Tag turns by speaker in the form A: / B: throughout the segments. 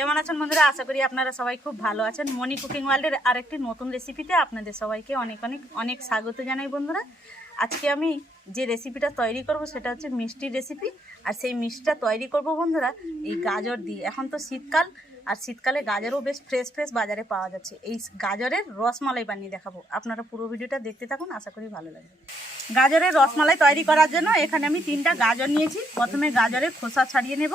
A: কেমন আছেন বন্ধুরা? আশা করি আপনারা সবাই খুব ভালো আছেন। মনি কুকিং ওয়ার্ল্ডের আরেকটি নতুন রেসিপিতে আপনাদের সবাইকে অনেক অনেক অনেক স্বাগত জানাই বন্ধুরা। আজকে আমি যে রেসিপিটা তৈরি করব সেটা হচ্ছে মিষ্টির রেসিপি। আর সেই মিষ্টিটা তৈরি করব বন্ধুরা, এই গাজর দিয়ে। এখন তো শীতকাল, আর শীতকালে গাজরও বেশ ফ্রেশ ফ্রেশ বাজারে পাওয়া যাচ্ছে। এই গাজরের রসমালাই বানিয়ে দেখাবো। আপনারা পুরো ভিডিওটা দেখতে থাকুন, আশা করি ভালো লাগবে। গাজরের রসমালাই তৈরি করার জন্য এখানে আমি তিনটা গাজর নিয়েছি। প্রথমে গাজরের খোসা ছাড়িয়ে নেব।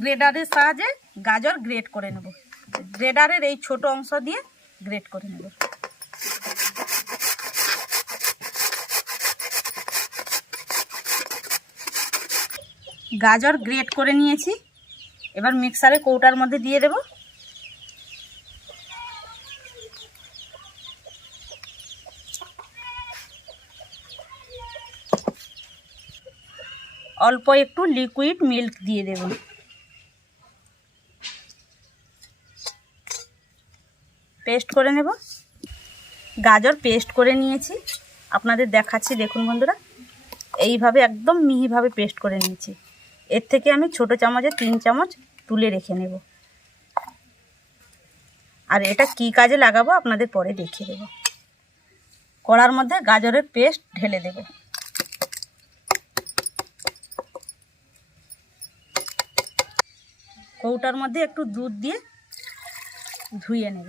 A: গ্রেডারের সাহায্যে গাজর গ্রেড করে নেব। গ্রেডারের এই ছোট অংশ দিয়ে গ্রেড করে নেব। গাজর গ্রেড করে নিয়েছি। এবার মিক্সারে কৌটার মধ্যে দিয়ে দেব। অল্প একটু লিকুইড মিল্ক দিয়ে দেব। পেস্ট করে নেব। গাজর পেস্ট করে নিয়েছি। আপনাদের দেখাচ্ছি, দেখুন বন্ধুরা। এইভাবে, একদম মিহিভাবে পেস্ট করে নিয়েছি। এর থেকে আমি ছোট চামচে তিন চামচ তুলে রেখে নেব। আর এটা কি কাজে লাগাবো আপনাদের পরে দেখিয়ে দেব। কড়ার মধ্যে গাজরের পেস্ট ঢেলে দেব। কৌটার মধ্যে একটু দুধ দিয়ে ধুয়ে নেব।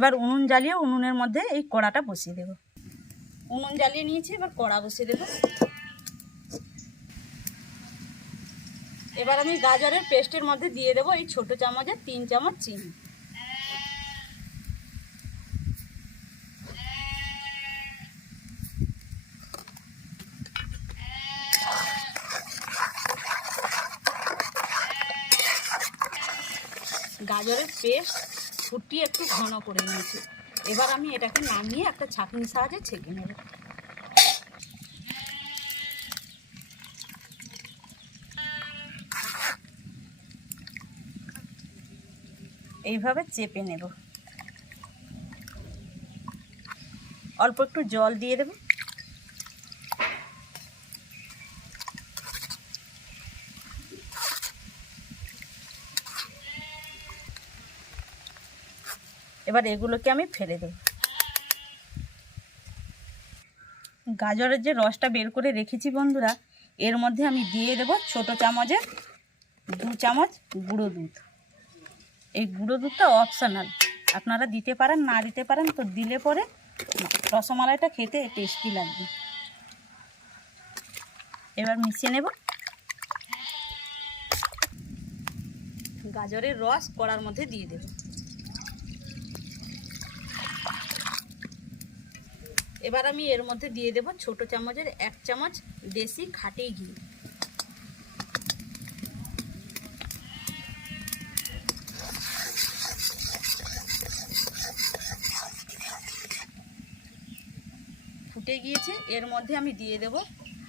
A: এবার উনুন জ্বালিয়ে উনুনের মধ্যে এই কড়াটা বসিয়ে দেব। উনুন জ্বালিয়ে নিয়েছি, এবার কড়া বসিয়ে দেব। এবার আমি গাজরের পেস্টের মধ্যে দিয়ে দেব এই ছোট চামচের তিন চামচ চিনি। গাজরের পেস্ট ফুটিয়ে একটু ঘন করে নিয়েছি। এবার আমি এটাকে নামিয়ে একটা ছাঁকনির সাহায্যে ছেঁকে নেব। এইভাবে চেপে নেব। অল্প একটু জল দিয়ে দেব। এবার এগুলোকে আমি ফেলে দেব। গাজরের যে রসটা বের করে রেখেছি বন্ধুরা, এর মধ্যে আমি দিয়ে দেব ছোট চামচের দু চামচ গুঁড়ো দুধ। এই গুঁড়ো দুধটা অপশনাল আপনারা দিতে পারেন, না দিতে পারেন তো দিলে পরে রসমালাইটা খেতে টেস্টি লাগবে। এবার মিশিয়ে নেব। গাজরের রস কড়ার মধ্যে দিয়ে দেব। এবার আমি এর মধ্যে দিয়ে দেব ছোট চামচের এক চামচ দেশি খাঁটি ঘি। ফুটে গিয়েছে, এর মধ্যে আমি দিয়ে দেব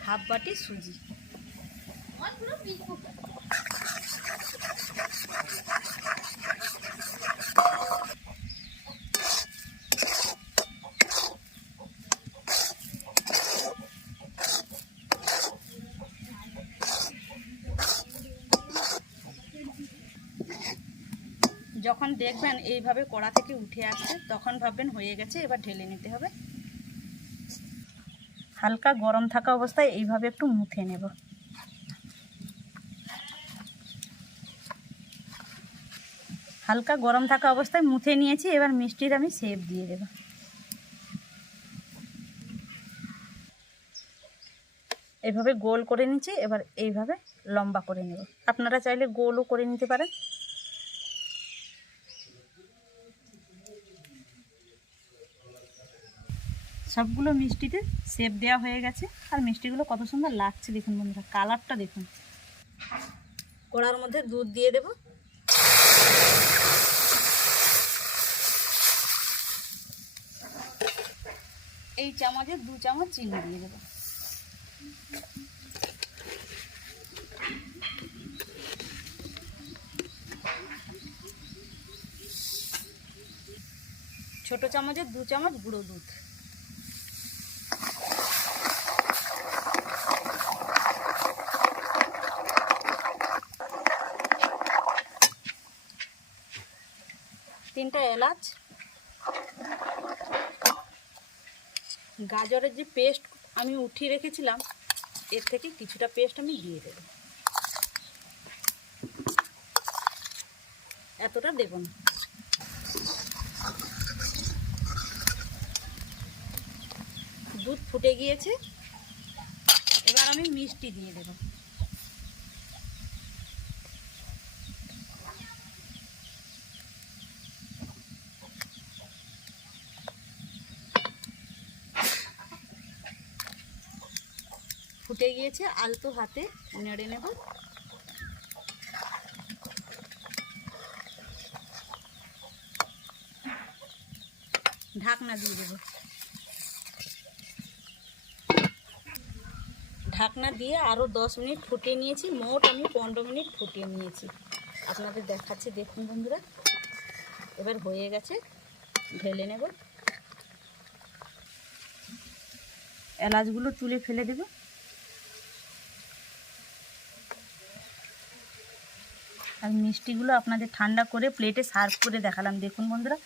A: হাফ বাটি সুজি। যখন দেখবেন এইভাবে কড়া থেকে উঠে আসছে, তখন ভাববেন হয়ে গেছে, এবার ঢেলে নিতে হবে। হালকা গরম থাকা অবস্থায় এইভাবে একটু মুথে নেব। হালকা গরম থাকা অবস্থায় মুথে নিয়েছি, এবার মিষ্টির আমি সেপ দিয়ে দেব। এভাবে গোল করে নিচ্ছি, এবার এইভাবে লম্বা করে নেব। আপনারা চাইলে গোলও করে নিতে পারেন। সবগুলো মিষ্টিতে সেপ দেওয়া হয়ে গেছে। আর মিষ্টিগুলো কত সুন্দর লাগছে দেখুন বন্ধুরা কালারটা দেখুন। কড়ার মধ্যে দুধ দিয়ে দেব। এই চামচে দু চামচ চিনি দিয়ে দেবো। ছোট চামচে দু চামচ গুঁড়ো দুধ। তিনটা এলাচ। গাজরের যে পেস্ট আমি উঠিয়ে রেখেছিলাম, এর থেকে কিছুটা পেস্ট আমি দিয়ে দেব। এতটা দেব না। দুধ ফুটে গিয়েছে। এবার আমি মিষ্টি দিয়ে দেব। ফুটে গিয়েছে, আলতো হাতে নেড়ে নেব। ঢাকনা দিয়ে দেব। ঢাকনা দিয়ে আরও দশ মিনিট ফুটিয়ে নিয়েছি, মোট আমি পনেরো মিনিট ফুটিয়ে নিয়েছি। আপনাদের দেখাচ্ছি, দেখুন বন্ধুরা। এবার হয়ে গেছে, ঢেলে নেব। এলাচগুলো তুলে ফেলে দেবো। আর মিষ্টিগুলো আপনাদের ঠান্ডা করে প্লেটে সার্ভ করে দেখালাম। দেখুন বন্ধুরা,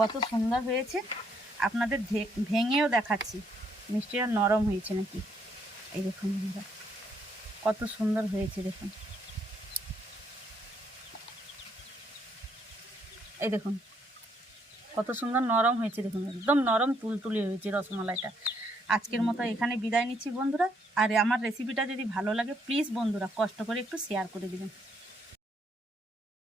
A: কত সুন্দর হয়েছে। আপনাদের ভেঙেও দেখাচ্ছি। মিষ্টিটা নরম হয়েছে নাকি? এই দেখুন বন্ধুরা, কত সুন্দর হয়েছে দেখুন। এই দেখুন, কত সুন্দর নরম হয়েছে দেখুন, একদম নরম তুলতুলে হয়েছে রসমালাইটা। আজকের মতো এখানে বিদায় নিচ্ছি বন্ধুরা। আর আমার রেসিপিটা যদি ভালো লাগে প্লিজ বন্ধুরা, কষ্ট করে একটু শেয়ার করে দেবেন।